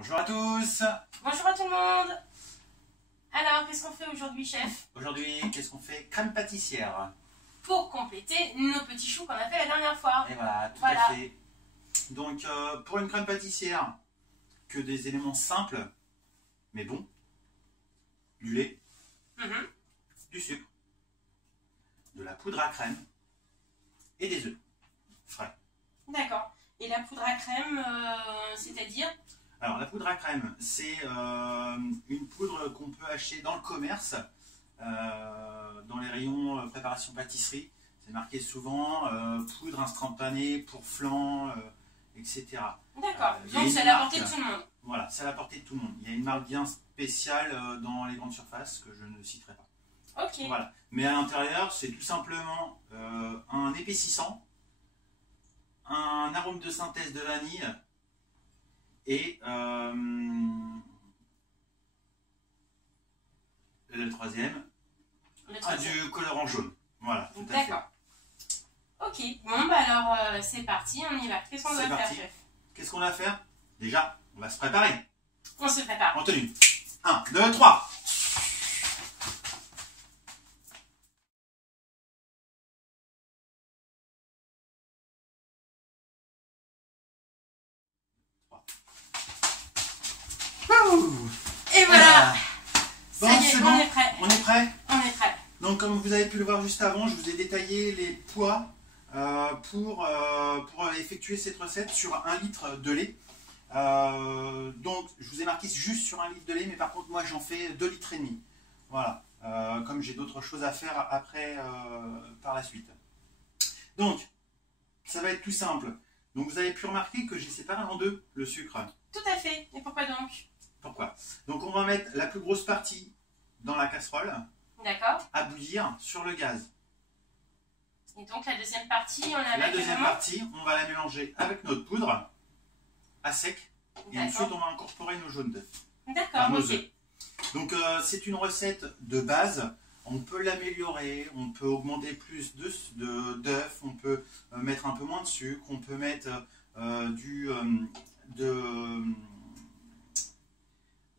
Bonjour à tous. Bonjour à tout le monde. Alors, qu'est-ce qu'on fait aujourd'hui, chef? Aujourd'hui, qu'est-ce qu'on fait? Crème pâtissière. Pour compléter nos petits choux qu'on a fait la dernière fois. Et voilà, tout à fait. Donc, pour une crème pâtissière, que des éléments simples, mais bons. Du lait, du sucre, de la poudre à crème et des œufs frais. D'accord. Et la poudre à crème, c'est-à-dire? Alors, la poudre à crème, c'est une poudre qu'on peut acheter dans le commerce, dans les rayons préparation pâtisserie. C'est marqué souvent poudre instantanée pour flan, etc. D'accord. Donc, c'est à la portée de tout le monde. Voilà, c'est à la portée de tout le monde. Il y a une marque bien spéciale dans les grandes surfaces que je ne citerai pas. Ok. Voilà. Mais à l'intérieur, c'est tout simplement un épaississant, un arôme de synthèse de vanille et le troisième, du colorant jaune. Voilà, tout à fait. D'accord. Ok. Bon, bah alors, c'est parti, on y va. Qu'est-ce qu'on doit faire, chef? Qu'est-ce qu'on va faire? Déjà, on va se préparer. On se prépare. En tenue. 1, 2, 3. Et voilà. Bon, Ça y est, c'est on bon. est prêt. On est prêt? On est prêt. Donc, comme vous avez pu le voir juste avant, je vous ai détaillé les poids pour effectuer cette recette sur 1 litre de lait. Donc, je vous ai marqué juste sur 1 litre de lait, mais par contre, moi, j'en fais 2 litres et demi. Voilà. Comme j'ai d'autres choses à faire après, par la suite. Donc, ça va être tout simple. Donc, vous avez pu remarquer que j'ai séparé en deux le sucre. Tout à fait. Et pourquoi donc? Pourquoi? Donc, on va mettre la plus grosse partie dans la casserole. D'accord. À bouillir sur le gaz. Et donc la deuxième partie, on la met. La deuxième partie, on va la mélanger avec notre poudre à sec. Et ensuite, on va incorporer nos jaunes d'œufs. D'accord, ok. Donc, c'est une recette de base. On peut l'améliorer, on peut augmenter plus d'œufs, on peut mettre un peu moins de sucre, on peut mettre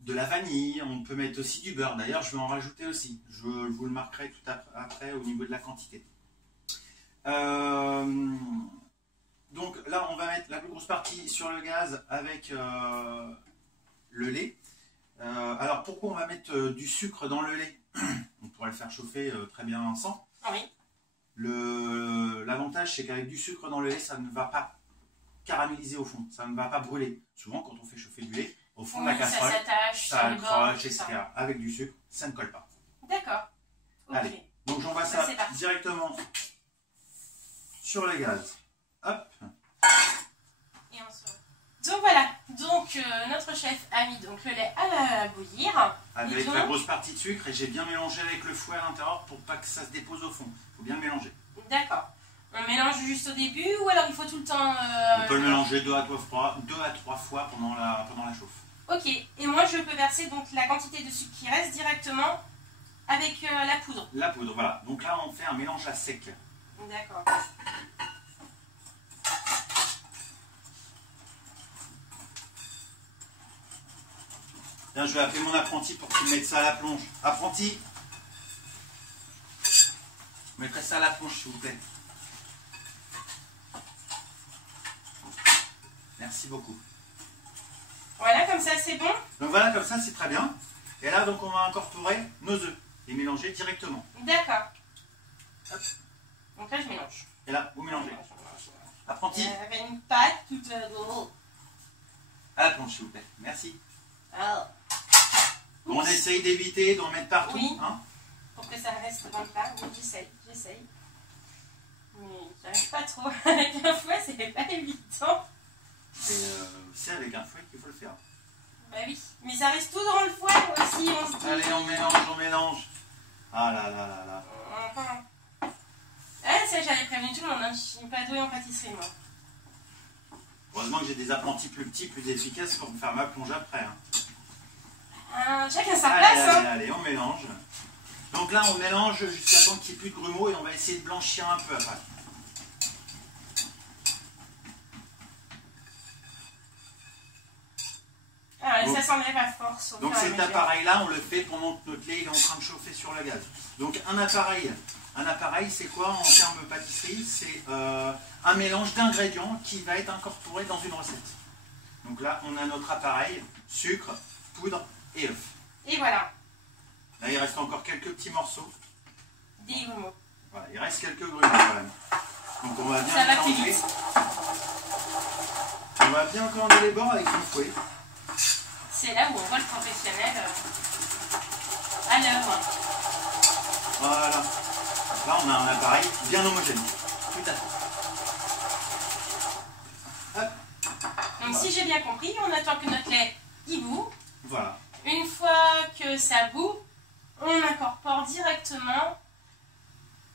de la vanille, on peut mettre aussi du beurre. D'ailleurs, je vais en rajouter aussi. Je vous le marquerai tout après au niveau de la quantité. Donc là, on va mettre la plus grosse partie sur le gaz avec le lait. Alors, pourquoi on va mettre du sucre dans le lait? On pourrait le faire chauffer très bien sans. Oui. L'avantage, c'est qu'avec du sucre dans le lait, ça ne va pas caraméliser au fond. Ça ne va pas brûler. Souvent, quand on fait chauffer du lait, au fond de la casserole, ça accroche, etc. Avec du sucre, ça ne colle pas. D'accord. Okay. Allez, donc j'envoie ça directement sur le gaz. Hop. Et on se... Donc voilà, donc notre chef a mis donc le lait à bouillir. Avec la grosse partie de sucre et j'ai bien mélangé avec le fouet à l'intérieur pour pas que ça se dépose au fond. Il faut bien le mélanger. D'accord. On mélange juste au début ou alors il faut tout le temps... On peut le mélanger 2 à 3 fois pendant la chauffe. Ok, et moi je peux verser donc la quantité de sucre qui reste directement avec la poudre. La poudre, voilà. Donc là on fait un mélange à sec. D'accord. Là, je vais appeler mon apprenti pour qu'il mette ça à la plonge. Apprenti, vous mettrez ça à la plonge s'il vous plaît. Merci beaucoup. Voilà, comme ça c'est bon. Donc voilà, comme ça c'est très bien. Et là, donc on va incorporer nos œufs et mélanger directement. D'accord. Donc là, je mélange. Et là, vous mélangez. Apprenti. Avec une pâte toute... À la plonge s'il vous plaît. Merci. Oh. Bon, on essaye d'éviter d'en mettre partout. Oui. Hein, pour que ça reste dans le plat. Oui, j'essaye. Mais j'arrive pas trop. Avec un fouet, c'est pas évident. C'est avec un fouet qu'il faut le faire. Bah oui, mais ça reste tout dans le fouet aussi, on se dit. Allez, on mélange. Ah là là là là. Ah, ça, j'avais prévenu tout le monde, hein. Je suis pas douée en pâtisserie, moi. Heureusement que j'ai des apprentis plus petits, plus efficaces pour me faire ma plonge après. Hein. Chacun sa place. Allez, on mélange. Donc là, on mélange jusqu'à temps qu'il n'y ait plus de grumeaux et on va essayer de blanchir un peu après. Alors s'enlève à force. Donc cet appareil-là, on le fait pendant que notre lait est en train de chauffer sur le gaz. Donc un appareil c'est quoi en termes pâtisserie? C'est un mélange d'ingrédients qui va être incorporé dans une recette. Donc là, on a notre appareil, sucre, poudre et œuf. Et voilà. Là, il reste encore quelques petits morceaux. Des grumeaux. Voilà, il reste quelques grumeaux quand même. Donc on va bien ça va plus mélanger. vite. On va bien corner les bords avec son fouet. C'est là où on voit le professionnel à l'œuvre. Voilà. Là, on a un appareil bien homogène. Tout à fait. Hop. Donc si j'ai bien compris, on attend que notre lait y bout. Voilà. Une fois que ça bout, on incorpore directement.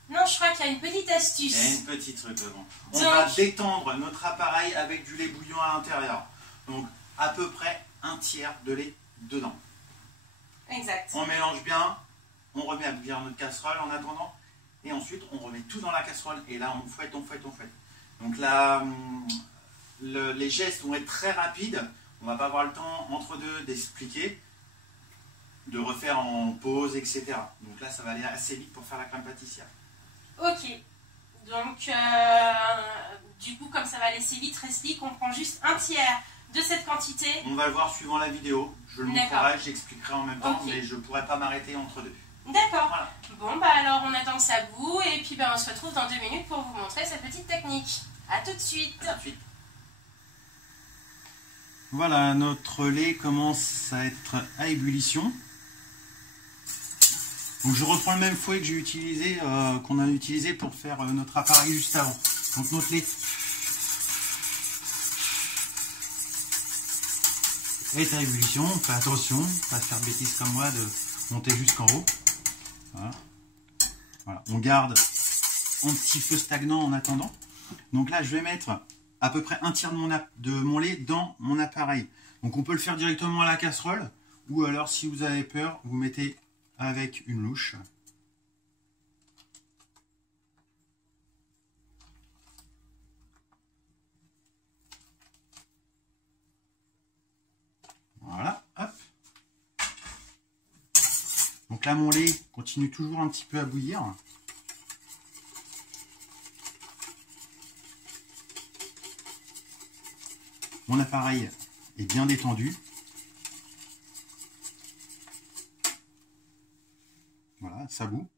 Non, je crois qu'il y a une petite astuce. Il y a une petite truc devant. On Donc, va détendre notre appareil avec du lait bouillant à l'intérieur. Donc à peu près un tiers de lait dedans. Exact. On mélange bien, on remet à bouillir notre casserole en attendant. Et ensuite, on remet tout dans la casserole. Et là, on fouette, on fouette, on fouette. Donc là, les gestes vont être très rapides. On ne va pas avoir le temps entre deux d'expliquer, de refaire en pause, etc. Donc là, ça va aller assez vite pour faire la crème pâtissière. Ok. Donc, du coup, comme ça va laisser vite, explique, on prend juste un tiers de cette quantité. On va le voir suivant la vidéo. Je le montrerai, j'expliquerai en même temps, mais je ne pourrai pas m'arrêter entre deux. D'accord. Voilà. Bon, bah alors on attend que ça bout et puis on se retrouve dans 2 minutes pour vous montrer cette petite technique. A tout de suite. À tout de suite. Voilà, notre lait commence à être à ébullition. Donc je reprends le même fouet que j'ai utilisé, qu'on a utilisé pour faire notre appareil juste avant. Donc notre lait est à ébullition. On fait attention, pas de faire de bêtises comme moi, de monter jusqu'en haut. Voilà. Voilà. On garde un petit peu stagnant en attendant. Donc là, je vais mettre à peu près un tiers de mon lait dans mon appareil. Donc on peut le faire directement à la casserole, ou alors si vous avez peur, vous mettez avec une louche. Voilà, hop. Donc là, mon lait continue toujours un petit peu à bouillir. Mon appareil est bien détendu. Voilà, ça bout.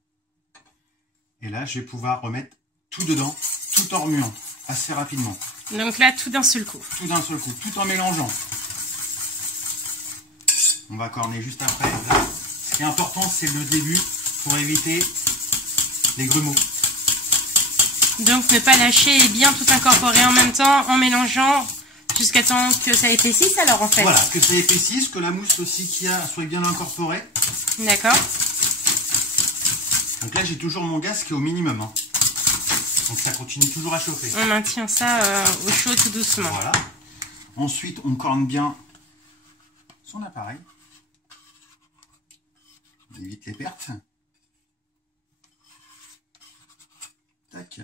Et là, je vais pouvoir remettre tout dedans, tout en remuant, assez rapidement. Donc là, tout d'un seul coup. Tout d'un seul coup, tout en mélangeant. On va corner juste après. Là, ce qui est important, c'est le début pour éviter les grumeaux. Donc ne pas lâcher et bien tout incorporer en même temps en mélangeant jusqu'à temps que ça épaississe alors en fait. Voilà, que ça épaississe, que la mousse aussi qu'il y a soit bien incorporée. D'accord. Donc là, j'ai toujours mon gaz qui est au minimum. Hein. Donc ça continue toujours à chauffer. On maintient ça au chaud tout doucement. Voilà. Ensuite, on corne bien son appareil. On évite les pertes. Tac.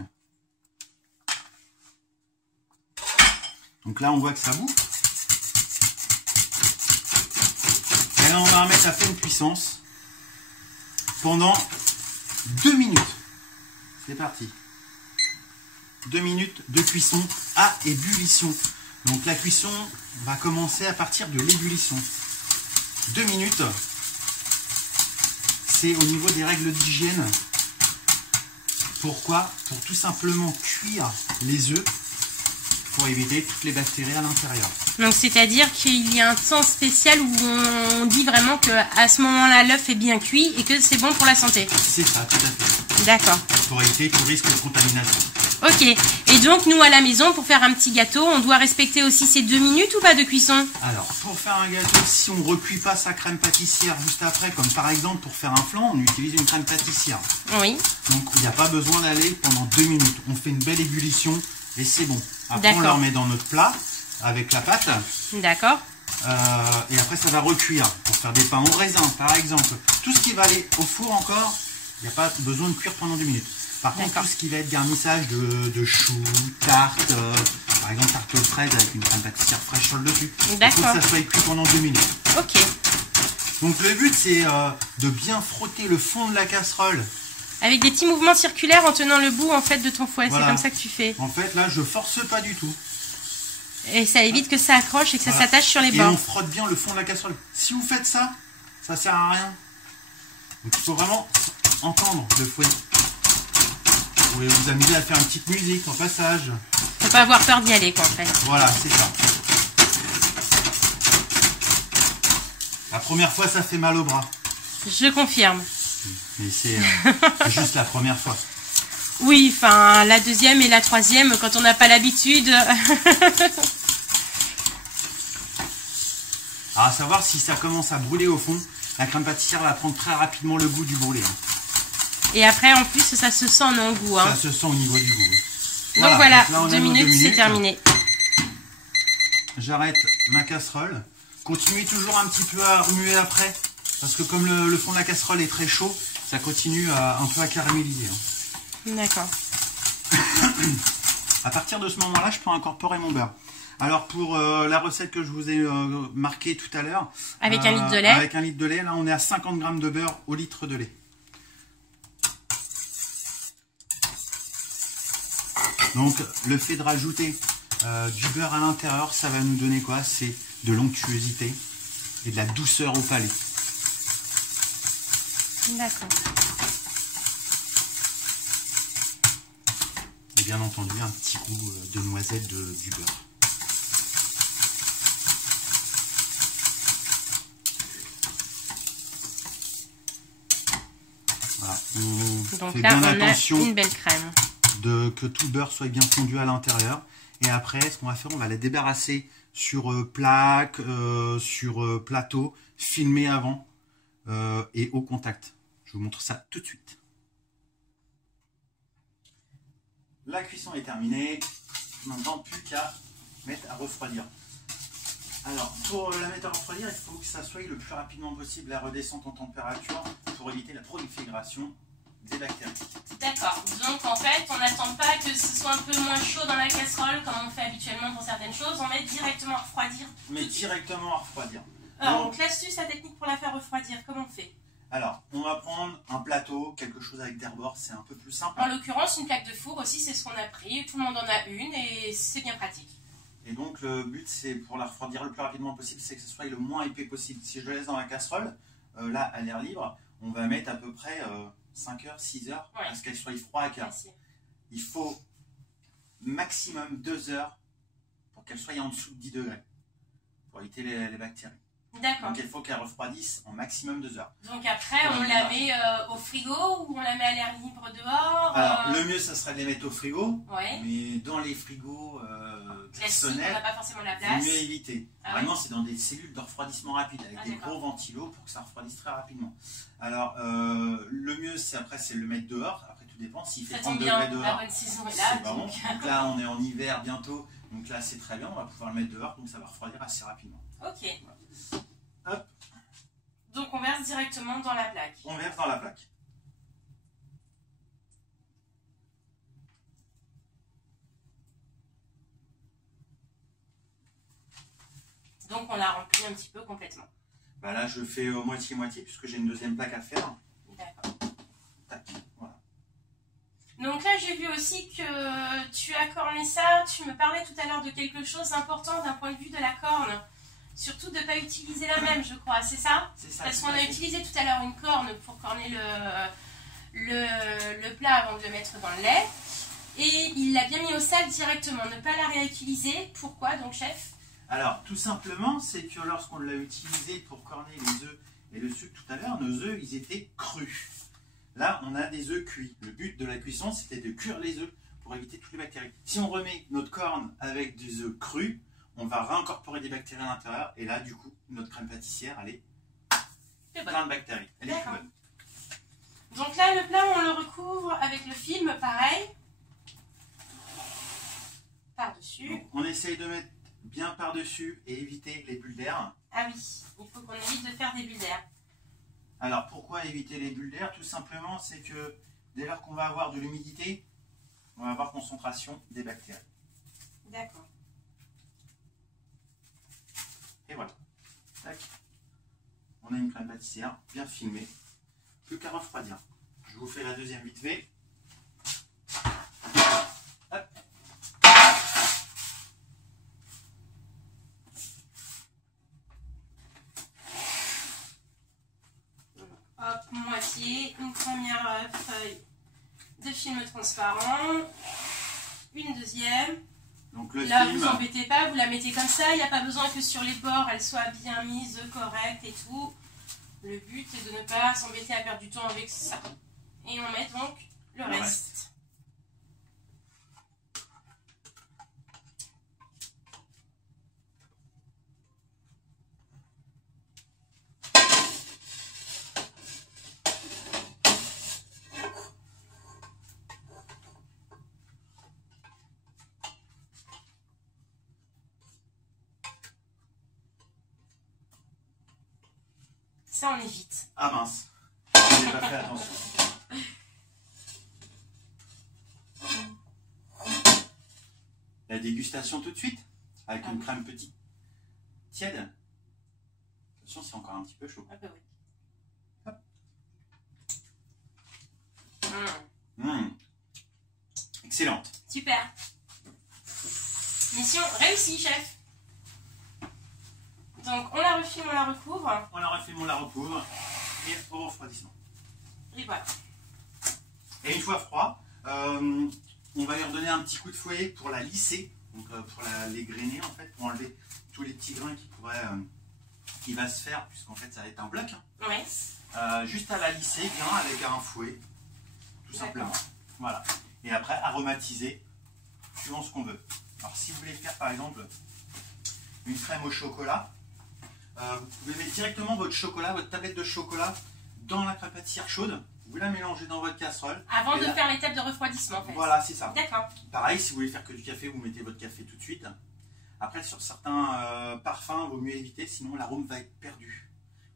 Donc là, on voit que ça bout. Et là, on va remettre à pleine puissance pendant 2 minutes. C'est parti. 2 minutes de cuisson à ébullition. Donc la cuisson va commencer à partir de l'ébullition. 2 minutes. C'est au niveau des règles d'hygiène. Pourquoi? Pour tout simplement cuire les œufs, pour éviter toutes les bactéries à l'intérieur. Donc c'est-à-dire qu'il y a un temps spécial où on dit vraiment qu'à ce moment-là, l'œuf est bien cuit et que c'est bon pour la santé. C'est ça, tout à fait. D'accord. Pour éviter tout risque de contamination. Ok. Et donc nous à la maison, pour faire un petit gâteau, on doit respecter aussi ces 2 minutes ou pas de cuisson? Alors, pour faire un gâteau, si on ne recuit pas sa crème pâtissière juste après, comme par exemple pour faire un flan, on utilise une crème pâtissière. Oui. Donc il n'y a pas besoin d'aller pendant 2 minutes. On fait une belle ébullition et c'est bon. Après on le remet dans notre plat avec la pâte. D'accord. Et après ça va recuire pour faire des pains au raisin par exemple. Tout ce qui va aller au four encore, il n'y a pas besoin de cuire pendant 2 minutes. Par contre, tout ce qui va être garnissage de choux, tartes, par exemple tarte aux fraises avec une crème pâtissière fraîche sur le dessus. D'accord. Il faut que ça soit cuit pendant 2 minutes. Ok. Donc le but c'est de bien frotter le fond de la casserole. Avec des petits mouvements circulaires en tenant le bout en fait de ton fouet, Voilà. c'est comme ça que tu fais. En fait là je force pas du tout. Et ça évite que ça accroche et que ça s'attache sur les Et bords. on frotte bien le fond de la casserole. Si vous faites ça, ça sert à rien. Donc il faut vraiment entendre le fouet. Vous pouvez vous amuser à faire une petite musique en passage. Faut pas avoir peur d'y aller quoi en fait. Voilà, c'est ça. La première fois ça fait mal au bras. Je confirme. Mais c'est juste la première fois. Oui, enfin la deuxième et la troisième quand on n'a pas l'habitude. Alors à savoir si ça commence à brûler au fond, la crème pâtissière va prendre très rapidement le goût du brûlé. Et après en plus ça se sent dans le goût. Hein. Ça se sent au niveau du goût. Donc voilà, donc là, on 2 est aux minutes, 2 c'est minutes. terminé. J'arrête ma casserole. Continuez toujours un petit peu à remuer après. Parce que comme le fond de la casserole est très chaud, ça continue un peu à caraméliser. D'accord. À partir de ce moment-là, je peux incorporer mon beurre. Alors pour la recette que je vous ai marquée tout à l'heure. Avec 1 litre de lait. Avec 1 litre de lait, là on est à 50 g de beurre au litre de lait. Donc le fait de rajouter du beurre à l'intérieur, ça va nous donner quoi? C'est de l'onctuosité et de la douceur au palais. D'accord. Et bien entendu un petit goût de noisette du beurre. Voilà. On Donc fait là, bien on a attention une belle crème. que tout le beurre soit bien fondu à l'intérieur. Et après, ce qu'on va faire, on va la débarrasser sur plaque, sur plateau, filmer avant et au contact. Je vous montre ça tout de suite. La cuisson est terminée. Maintenant, plus qu'à mettre à refroidir. Alors, pour la mettre à refroidir, il faut que ça soit le plus rapidement possible la redescente en température pour éviter la prolifération des bactéries. D'accord. Donc en fait, on n'attend pas que ce soit un peu moins chaud dans la casserole comme on fait habituellement pour certaines choses. On met directement à refroidir. Mais directement à refroidir. Alors, donc l'astuce, la technique pour la faire refroidir, comment on fait? Alors, on va prendre un plateau, quelque chose avec des rebords, c'est un peu plus simple. En l'occurrence, une plaque de four aussi, c'est ce qu'on a pris. Tout le monde en a une et c'est bien pratique. Et donc, le but, c'est pour la refroidir le plus rapidement possible, c'est que ce soit le moins épais possible. Si je le laisse dans la casserole, là, à l'air libre, on va mettre à peu près 5 heures, 6 heures, Ouais. à ce qu'elle soit froide à cœur. Merci. Il faut maximum 2 heures pour qu'elle soit en dessous de 10 degrés, pour éviter les bactéries. D'accord. Donc, il faut qu'elle refroidisse en maximum 2 heures. Donc après, on la met au frigo ou on la met à l'air libre dehors? Alors, le mieux, ça serait de les mettre au frigo, Ouais. mais dans les frigos Classique, on n'a personnels, pas forcément la il place. vaut mieux éviter. Ah Vraiment, c'est dans des cellules de refroidissement rapide, avec Ah, des d'accord. gros ventilos pour que ça refroidisse très rapidement. Alors, le mieux, c'est le mettre dehors. Après, tout dépend. S'il fait Ça 30 tombe degrés bien, la dehors, bonne saison est c'est là. pas bon. Donc... Donc là, on est en hiver bientôt. Donc là, c'est très bien. On va pouvoir le mettre dehors. Donc ça va refroidir assez rapidement. Ok. Hop, Donc on verse directement dans la plaque. on verse dans la plaque. Donc on la remplit un petit peu complètement. Bah là, je fais moitié-moitié puisque j'ai une deuxième plaque à faire. D'accord. Tac, voilà. Donc là, j'ai vu aussi que tu as corné ça. Tu me parlais tout à l'heure de quelque chose d'important d'un point de vue de la corne. Surtout de ne pas utiliser la même, je crois. C'est ça? C'est ça. Parce tout qu'on à a fait. utilisé tout à l'heure une corne pour corner le plat avant de le mettre dans le lait. Et il l'a bien mis au sac directement. Ne pas la réutiliser. Pourquoi donc, chef? Alors, tout simplement, c'est que lorsqu'on l'a utilisé pour corner les œufs et le sucre tout à l'heure, nos œufs, ils étaient crus. Là, on a des œufs cuits. Le but de la cuisson, c'était de cuire les œufs pour éviter toutes les bactéries. Si on remet notre corne avec des œufs crus, on va réincorporer des bactéries à l'intérieur. Et là, du coup, notre crème pâtissière, elle est plein de bactéries. Elle est plus bonne. Donc là, le plat, on le recouvre avec le film, pareil. Par-dessus. Donc, on essaye de mettre bien par-dessus et éviter les bulles d'air. Ah oui, il faut qu'on évite de faire des bulles d'air. Alors, pourquoi éviter les bulles d'air? Tout simplement, c'est que dès lors qu'on va avoir de l'humidité, on va avoir concentration des bactéries. D'accord. Et voilà. Tac. On a une crème pâtissière bien filmée. Plus qu'à refroidir. Je vous fais la deuxième vite fait. Hop. Hop, moitié, une première feuille de film transparent, une deuxième. Donc le Là, film, vous embêtez pas, vous la mettez comme ça, il n'y a pas besoin que sur les bords elle soit bien mise, correcte et tout. Le but est de ne pas s'embêter à perdre du temps avec ça. Et on met donc le reste. Ça, on évite. ah mince, je n'ai pas fait attention. La dégustation tout de suite, avec une crème petite, tiède. Attention, c'est encore un petit peu chaud. Ah bah oui. Hop. Excellente. Super. Mission réussie, chef. Donc, on la refilme, on la recouvre. On la refilme, on la recouvre. Et au refroidissement. Et voilà. Et une fois froid, on va lui redonner un petit coup de fouet pour la lisser, donc pour l'égrainer en fait, pour enlever tous les petits grains qui va se faire, puisqu'en fait ça va être un bloc. Ouais. Juste à la lisser bien avec un fouet, tout simplement. Voilà. Et après aromatiser suivant ce qu'on veut. Alors si vous voulez faire par exemple une crème au chocolat, vous pouvez mettre directement votre chocolat, votre tablette de chocolat dans la crème pâtissière chaude. Vous la mélangez dans votre casserole. Avant de faire l'étape de refroidissement, en fait. Voilà, c'est ça. D'accord. Pareil, si vous voulez faire que du café, vous mettez votre café tout de suite. Après, sur certains parfums, il vaut mieux éviter, sinon l'arôme va être perdu.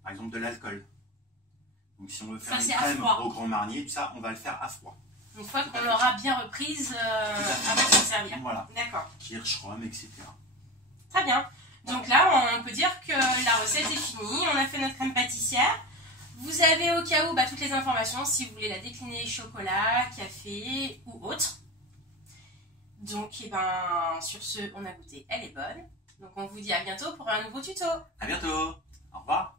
Par exemple, de l'alcool. Donc, si on veut faire une crème au Grand Marnier, tout ça, on va le faire à froid. Une fois qu'on l'aura bien reprise avant de s'en servir. Voilà. D'accord. Kirsch, rhum, etc. Très bien. Donc là, on peut dire que la recette est finie. On a fait notre crème pâtissière. Vous avez au cas où toutes les informations si vous voulez la décliner chocolat, café ou autre. Donc, sur ce, on a goûté. Elle est bonne. Donc, on vous dit à bientôt pour un nouveau tuto. À bientôt. Au revoir.